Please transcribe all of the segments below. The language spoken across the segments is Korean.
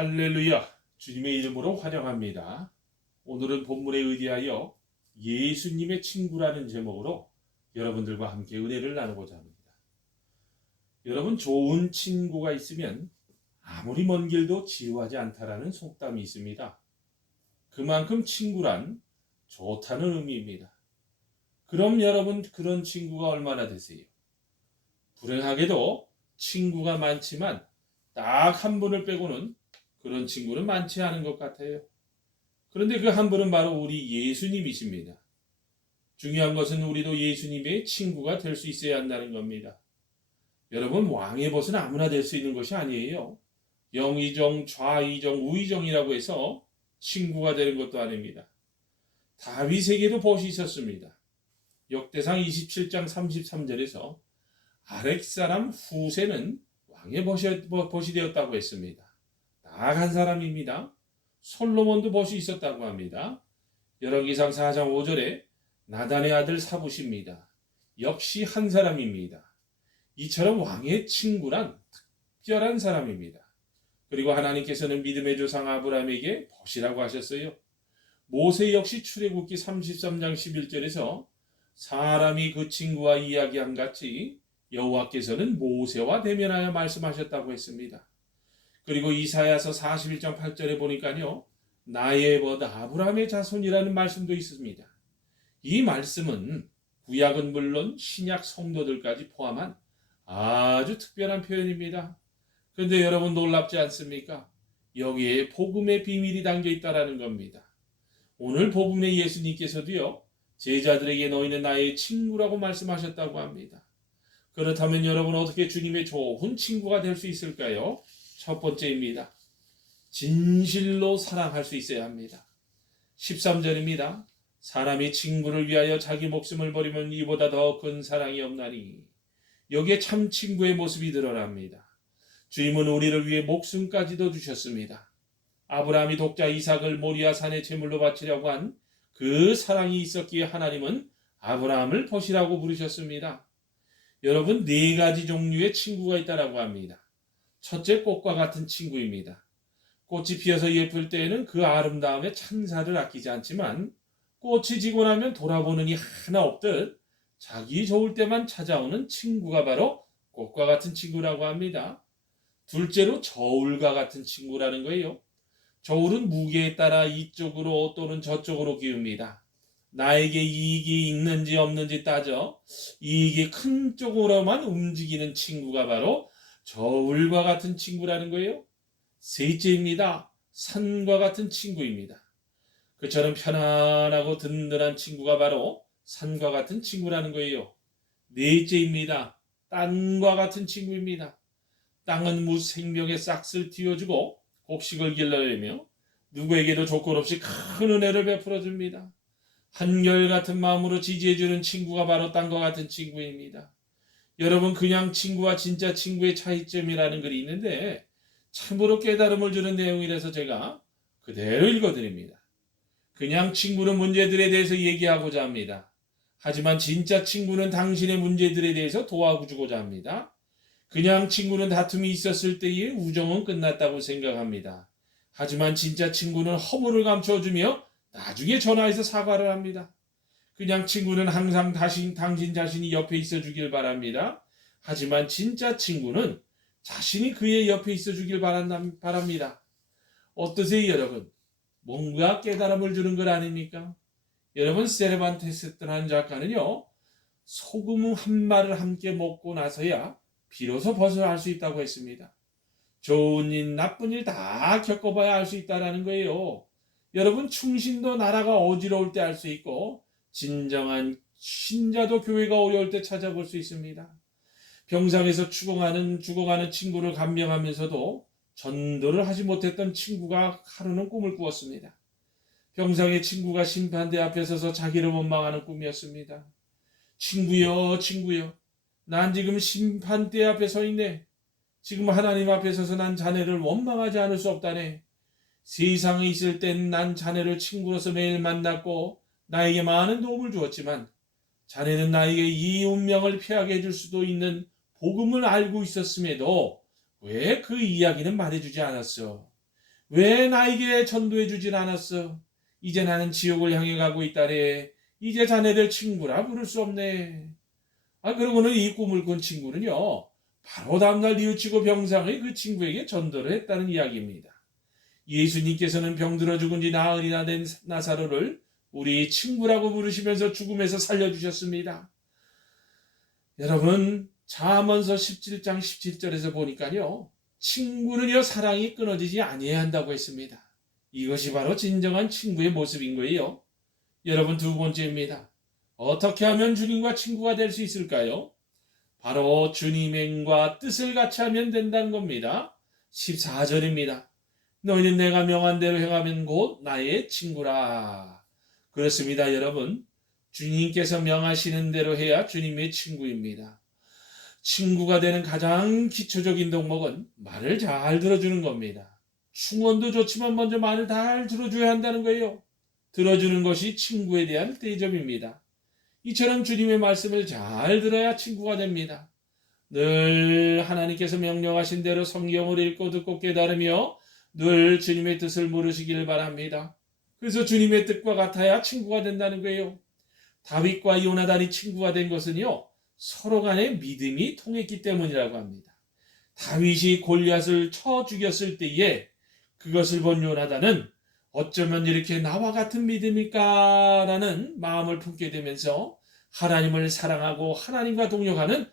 할렐루야, 주님의 이름으로 환영합니다. 오늘은 본문에 의지하여 예수님의 친구라는 제목으로 여러분들과 함께 은혜를 나누고자 합니다. 여러분, 좋은 친구가 있으면 아무리 먼 길도 지루하지 않다라는 속담이 있습니다. 그만큼 친구란 좋다는 의미입니다. 그럼 여러분, 그런 친구가 얼마나 되세요? 불행하게도 친구가 많지만 딱 한 분을 빼고는 그런 친구는 많지 않은 것 같아요. 그런데 그 한 분은 바로 우리 예수님이십니다. 중요한 것은 우리도 예수님의 친구가 될 수 있어야 한다는 겁니다. 여러분, 왕의 벗은 아무나 될 수 있는 것이 아니에요. 영의정, 좌의정, 우의정이라고 해서 친구가 되는 것도 아닙니다. 다윗에게도 벗이 있었습니다. 역대상 27장 33절에서 아렉 사람 후세는 왕의 벗이 되었다고 했습니다. 나아간 사람입니다. 솔로몬도 벗이 있었다고 합니다. 열왕기상 4장 5절에 나단의 아들 사부십니다. 역시 한 사람입니다. 이처럼 왕의 친구란 특별한 사람입니다. 그리고 하나님께서는 믿음의 조상 아브라함에게 벗이라고 하셨어요. 모세 역시 출애굽기 33장 11절에서 사람이 그 친구와 이야기한 같이 여호와께서는 모세와 대면하여 말씀하셨다고 했습니다. 그리고 이사야서 41장 8절에 보니까요, 나의 벗 아브라함의 자손이라는 말씀도 있습니다. 이 말씀은 구약은 물론 신약 성도들까지 포함한 아주 특별한 표현입니다. 그런데 여러분, 놀랍지 않습니까? 여기에 복음의 비밀이 담겨 있다는 겁니다. 오늘 복음의 예수님께서도요, 제자들에게 너희는 나의 친구라고 말씀하셨다고 합니다. 그렇다면 여러분, 어떻게 주님의 좋은 친구가 될 수 있을까요? 첫 번째입니다. 진실로 사랑할 수 있어야 합니다. 13절입니다. 사람이 친구를 위하여 자기 목숨을 버리면 이보다 더 큰 사랑이 없나니. 여기에 참 친구의 모습이 드러납니다. 주님은 우리를 위해 목숨까지도 주셨습니다. 아브라함이 독자 이삭을 모리아 산에 제물로 바치려고 한 그 사랑이 있었기에 하나님은 아브라함을 벗이라고 부르셨습니다. 여러분, 네 가지 종류의 친구가 있다고 합니다. 첫째, 꽃과 같은 친구입니다. 꽃이 피어서 예쁠 때에는 그 아름다움에 찬사를 아끼지 않지만 꽃이 지고 나면 돌아보는 이 하나 없듯 자기 좋을 때만 찾아오는 친구가 바로 꽃과 같은 친구라고 합니다. 둘째로, 저울과 같은 친구라는 거예요. 저울은 무게에 따라 이쪽으로 또는 저쪽으로 기웁니다. 나에게 이익이 있는지 없는지 따져 이익이 큰 쪽으로만 움직이는 친구가 바로 저울과 같은 친구라는 거예요. 셋째입니다. 산과 같은 친구입니다. 그처럼 편안하고 든든한 친구가 바로 산과 같은 친구라는 거예요. 넷째입니다. 땅과 같은 친구입니다. 땅은 무생명의 싹을 틔워주고 곡식을 길러내며 누구에게도 조건 없이 큰 은혜를 베풀어 줍니다. 한결같은 마음으로 지지해주는 친구가 바로 땅과 같은 친구입니다. 여러분, 그냥 친구와 진짜 친구의 차이점이라는 글이 있는데 참으로 깨달음을 주는 내용이라서 제가 그대로 읽어드립니다. 그냥 친구는 문제들에 대해서 얘기하고자 합니다. 하지만 진짜 친구는 당신의 문제들에 대해서 도와주고자 합니다. 그냥 친구는 다툼이 있었을 때의 우정은 끝났다고 생각합니다. 하지만 진짜 친구는 허물을 감춰주며 나중에 전화해서 사과를 합니다. 그냥 친구는 항상 당신 자신이 옆에 있어 주길 바랍니다. 하지만 진짜 친구는 자신이 그의 옆에 있어 주길 바랍니다. 어떠세요, 여러분? 뭔가 깨달음을 주는 것 아닙니까? 여러분, 세르반테스라는 작가는요, 소금 한 마를 함께 먹고 나서야 비로소 벗어날 수 있다고 했습니다. 좋은 일, 나쁜 일 다 겪어봐야 알 수 있다는 거예요. 여러분, 충신도 나라가 어지러울 때 알 수 있고 진정한 신자도 교회가 어려울 때 찾아볼 수 있습니다. 병상에서 죽어가는 친구를 간병하면서도 전도를 하지 못했던 친구가 하루는 꿈을 꾸었습니다. 병상의 친구가 심판대 앞에 서서 자기를 원망하는 꿈이었습니다. 친구여, 친구여, 난 지금 심판대 앞에 서 있네. 지금 하나님 앞에 서서 난 자네를 원망하지 않을 수 없다네. 세상에 있을 땐 난 자네를 친구로서 매일 만났고 나에게 많은 도움을 주었지만 자네는 나에게 이 운명을 피하게 해줄 수도 있는 복음을 알고 있었음에도 왜 그 이야기는 말해주지 않았어? 왜 나에게 전도해 주질 않았어? 이제 나는 지옥을 향해 가고 있다래. 이제 자네들 친구라 부를 수 없네. 그러고는 이 꿈을 꾼 친구는요, 바로 다음날 뉘우치고 병상의 그 친구에게 전도를 했다는 이야기입니다. 예수님께서는 병들어 죽은 지 나흘이나 된 나사로를 우리 친구라고 부르시면서 죽음에서 살려주셨습니다. 여러분, 잠언서 17장 17절에서 보니까요, 친구는요 사랑이 끊어지지 아니해야 한다고 했습니다. 이것이 바로 진정한 친구의 모습인 거예요. 여러분, 두 번째입니다. 어떻게 하면 주님과 친구가 될 수 있을까요? 바로 주님의 행과 뜻을 같이 하면 된다는 겁니다. 14절입니다. 너희는 내가 명한 대로 행하면 곧 나의 친구라. 그렇습니다, 여러분. 주님께서 명하시는 대로 해야 주님의 친구입니다. 친구가 되는 가장 기초적인 덕목은 말을 잘 들어주는 겁니다. 충언도 좋지만 먼저 말을 잘 들어줘야 한다는 거예요. 들어주는 것이 친구에 대한 대접입니다. 이처럼 주님의 말씀을 잘 들어야 친구가 됩니다. 늘 하나님께서 명령하신 대로 성경을 읽고 듣고 깨달으며 늘 주님의 뜻을 물으시길 바랍니다. 그래서 주님의 뜻과 같아야 친구가 된다는 거예요. 다윗과 요나단이 친구가 된 것은요, 서로 간에 믿음이 통했기 때문이라고 합니다. 다윗이 골리앗을 쳐 죽였을 때에 그것을 본 요나단은 어쩌면 이렇게 나와 같은 믿음일까? 라는 마음을 품게 되면서 하나님을 사랑하고 하나님과 동역하는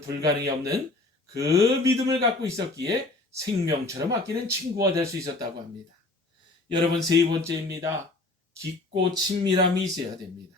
불가능이 없는 그 믿음을 갖고 있었기에 생명처럼 아끼는 친구가 될 수 있었다고 합니다. 여러분, 세 번째입니다. 깊고 친밀함이 있어야 됩니다.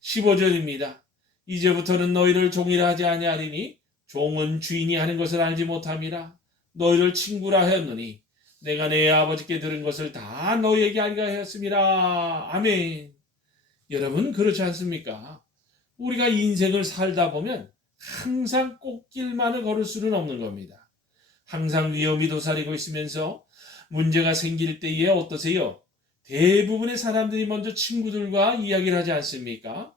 15절입니다. 이제부터는 너희를 종이라 하지 아니하리니 종은 주인이 하는 것을 알지 못함이라. 너희를 친구라 하였노니 내가 내 아버지께 들은 것을 다 너희에게 알게 하였음이라. 아멘. 여러분, 그렇지 않습니까? 우리가 인생을 살다 보면 항상 꽃길만을 걸을 수는 없는 겁니다. 항상 위험이 도사리고 있으면서 문제가 생길 때에 어떠세요? 대부분의 사람들이 먼저 친구들과 이야기를 하지 않습니까?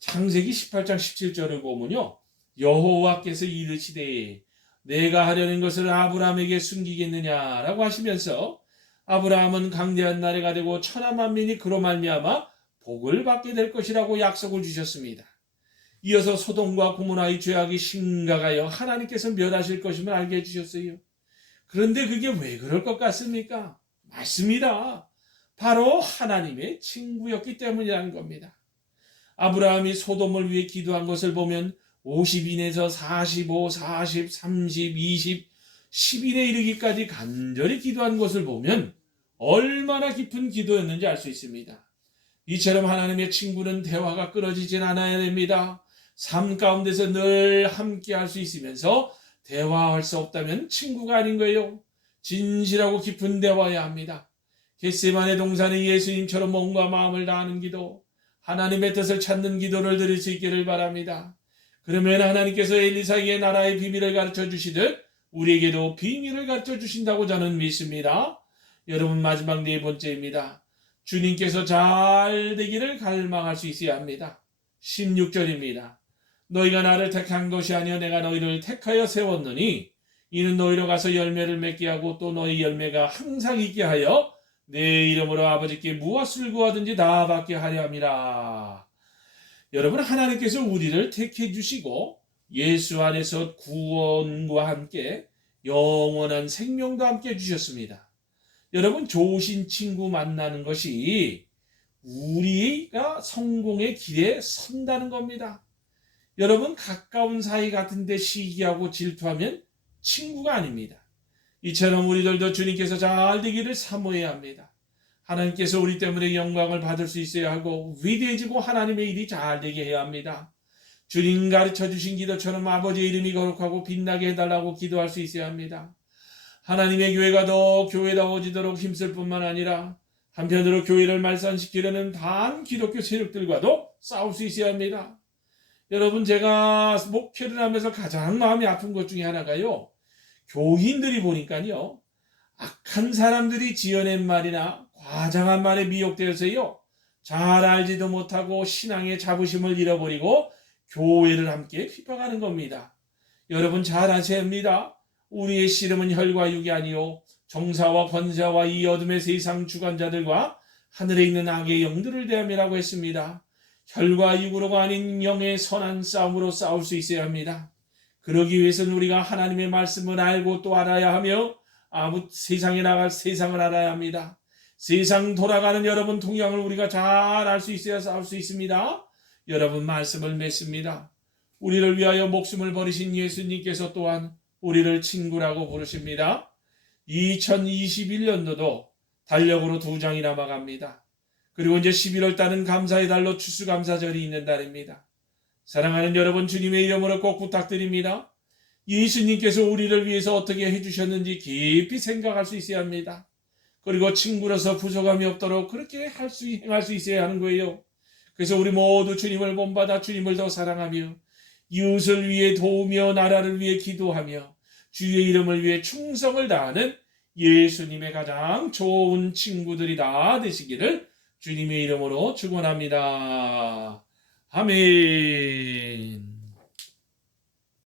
창세기 18장 17절을 보면요, 여호와께서 이르시되 내가 하려는 것을 아브라함에게 숨기겠느냐라고 하시면서 아브라함은 강대한 나라가 되고 천하 만민이 그로 말미암아 복을 받게 될 것이라고 약속을 주셨습니다. 이어서 소돔과 고모라의 죄악이 심각하여 하나님께서 멸하실 것임을 알게 해주셨어요. 그런데 그게 왜 그럴 것 같습니까? 맞습니다. 바로 하나님의 친구였기 때문이라는 겁니다. 아브라함이 소돔을 위해 기도한 것을 보면 50인에서 45, 40, 30, 20, 10인에 이르기까지 간절히 기도한 것을 보면 얼마나 깊은 기도였는지 알 수 있습니다. 이처럼 하나님의 친구는 대화가 끊어지진 않아야 됩니다. 삶 가운데서 늘 함께 할 수 있으면서 대화할 수 없다면 친구가 아닌 거예요. 진실하고 깊은 대화해야 합니다. 겟세마네 동산의 예수님처럼 몸과 마음을 다하는 기도, 하나님의 뜻을 찾는 기도를 드릴 수 있기를 바랍니다. 그러면 하나님께서 엘리사에게 나라의 비밀을 가르쳐 주시듯 우리에게도 비밀을 가르쳐 주신다고 저는 믿습니다. 여러분, 마지막 네 번째입니다. 주님께서 잘 되기를 갈망할 수 있어야 합니다. 16절입니다. 너희가 나를 택한 것이 아니여 내가 너희를 택하여 세웠느니 이는 너희로 가서 열매를 맺게 하고 또 너희 열매가 항상 있게 하여 내 이름으로 아버지께 무엇을 구하든지 다 받게 하려 함이라. 여러분, 하나님께서 우리를 택해 주시고 예수 안에서 구원과 함께 영원한 생명도 함께 주셨습니다. 여러분, 좋으신 친구 만나는 것이 우리가 성공의 길에 선다는 겁니다. 여러분, 가까운 사이 같은데 시기하고 질투하면 친구가 아닙니다. 이처럼 우리들도 주님께서 잘 되기를 사모해야 합니다. 하나님께서 우리 때문에 영광을 받을 수 있어야 하고 위대해지고 하나님의 일이 잘 되게 해야 합니다. 주님 가르쳐 주신 기도처럼 아버지의 이름이 거룩하고 빛나게 해달라고 기도할 수 있어야 합니다. 하나님의 교회가 더 교회다워지도록 힘쓸 뿐만 아니라 한편으로 교회를 말살시키려는 반기독교 세력들과도 싸울 수 있어야 합니다. 여러분, 제가 목회를 하면서 가장 마음이 아픈 것 중에 하나가요, 교인들이 보니까요, 악한 사람들이 지어낸 말이나 과장한 말에 미혹되어서요, 잘 알지도 못하고 신앙의 자부심을 잃어버리고 교회를 함께 핍박하는 겁니다. 여러분, 잘 아셔야 합니다. 우리의 씨름은 혈과 육이 아니요 정사와 권세와 이 어둠의 세상 주관자들과 하늘에 있는 악의 영들을 대함이라고 했습니다. 혈과 육으로가 아닌 영의 선한 싸움으로 싸울 수 있어야 합니다. 그러기 위해서는 우리가 하나님의 말씀을 알고 또 알아야 하며 세상에 나갈 세상을 알아야 합니다. 세상 돌아가는 여러분 동향을 우리가 잘 알 수 있어야 싸울 수 있습니다. 여러분 말씀을 맺습니다. 우리를 위하여 목숨을 버리신 예수님께서 또한 우리를 친구라고 부르십니다. 2021년도도 달력으로 2장이 남아갑니다. 그리고 이제 11월 달은 감사의 달로 추수감사절이 있는 달입니다. 사랑하는 여러분, 주님의 이름으로 꼭 부탁드립니다. 예수님께서 우리를 위해서 어떻게 해주셨는지 깊이 생각할 수 있어야 합니다. 그리고 친구로서 부족함이 없도록 그렇게 행할 수 있어야 하는 거예요. 그래서 우리 모두 주님을 본받아 주님을 더 사랑하며 이웃을 위해 도우며 나라를 위해 기도하며 주의 이름을 위해 충성을 다하는 예수님의 가장 좋은 친구들이 다 되시기를 주님의 이름으로 축원합니다. 아멘.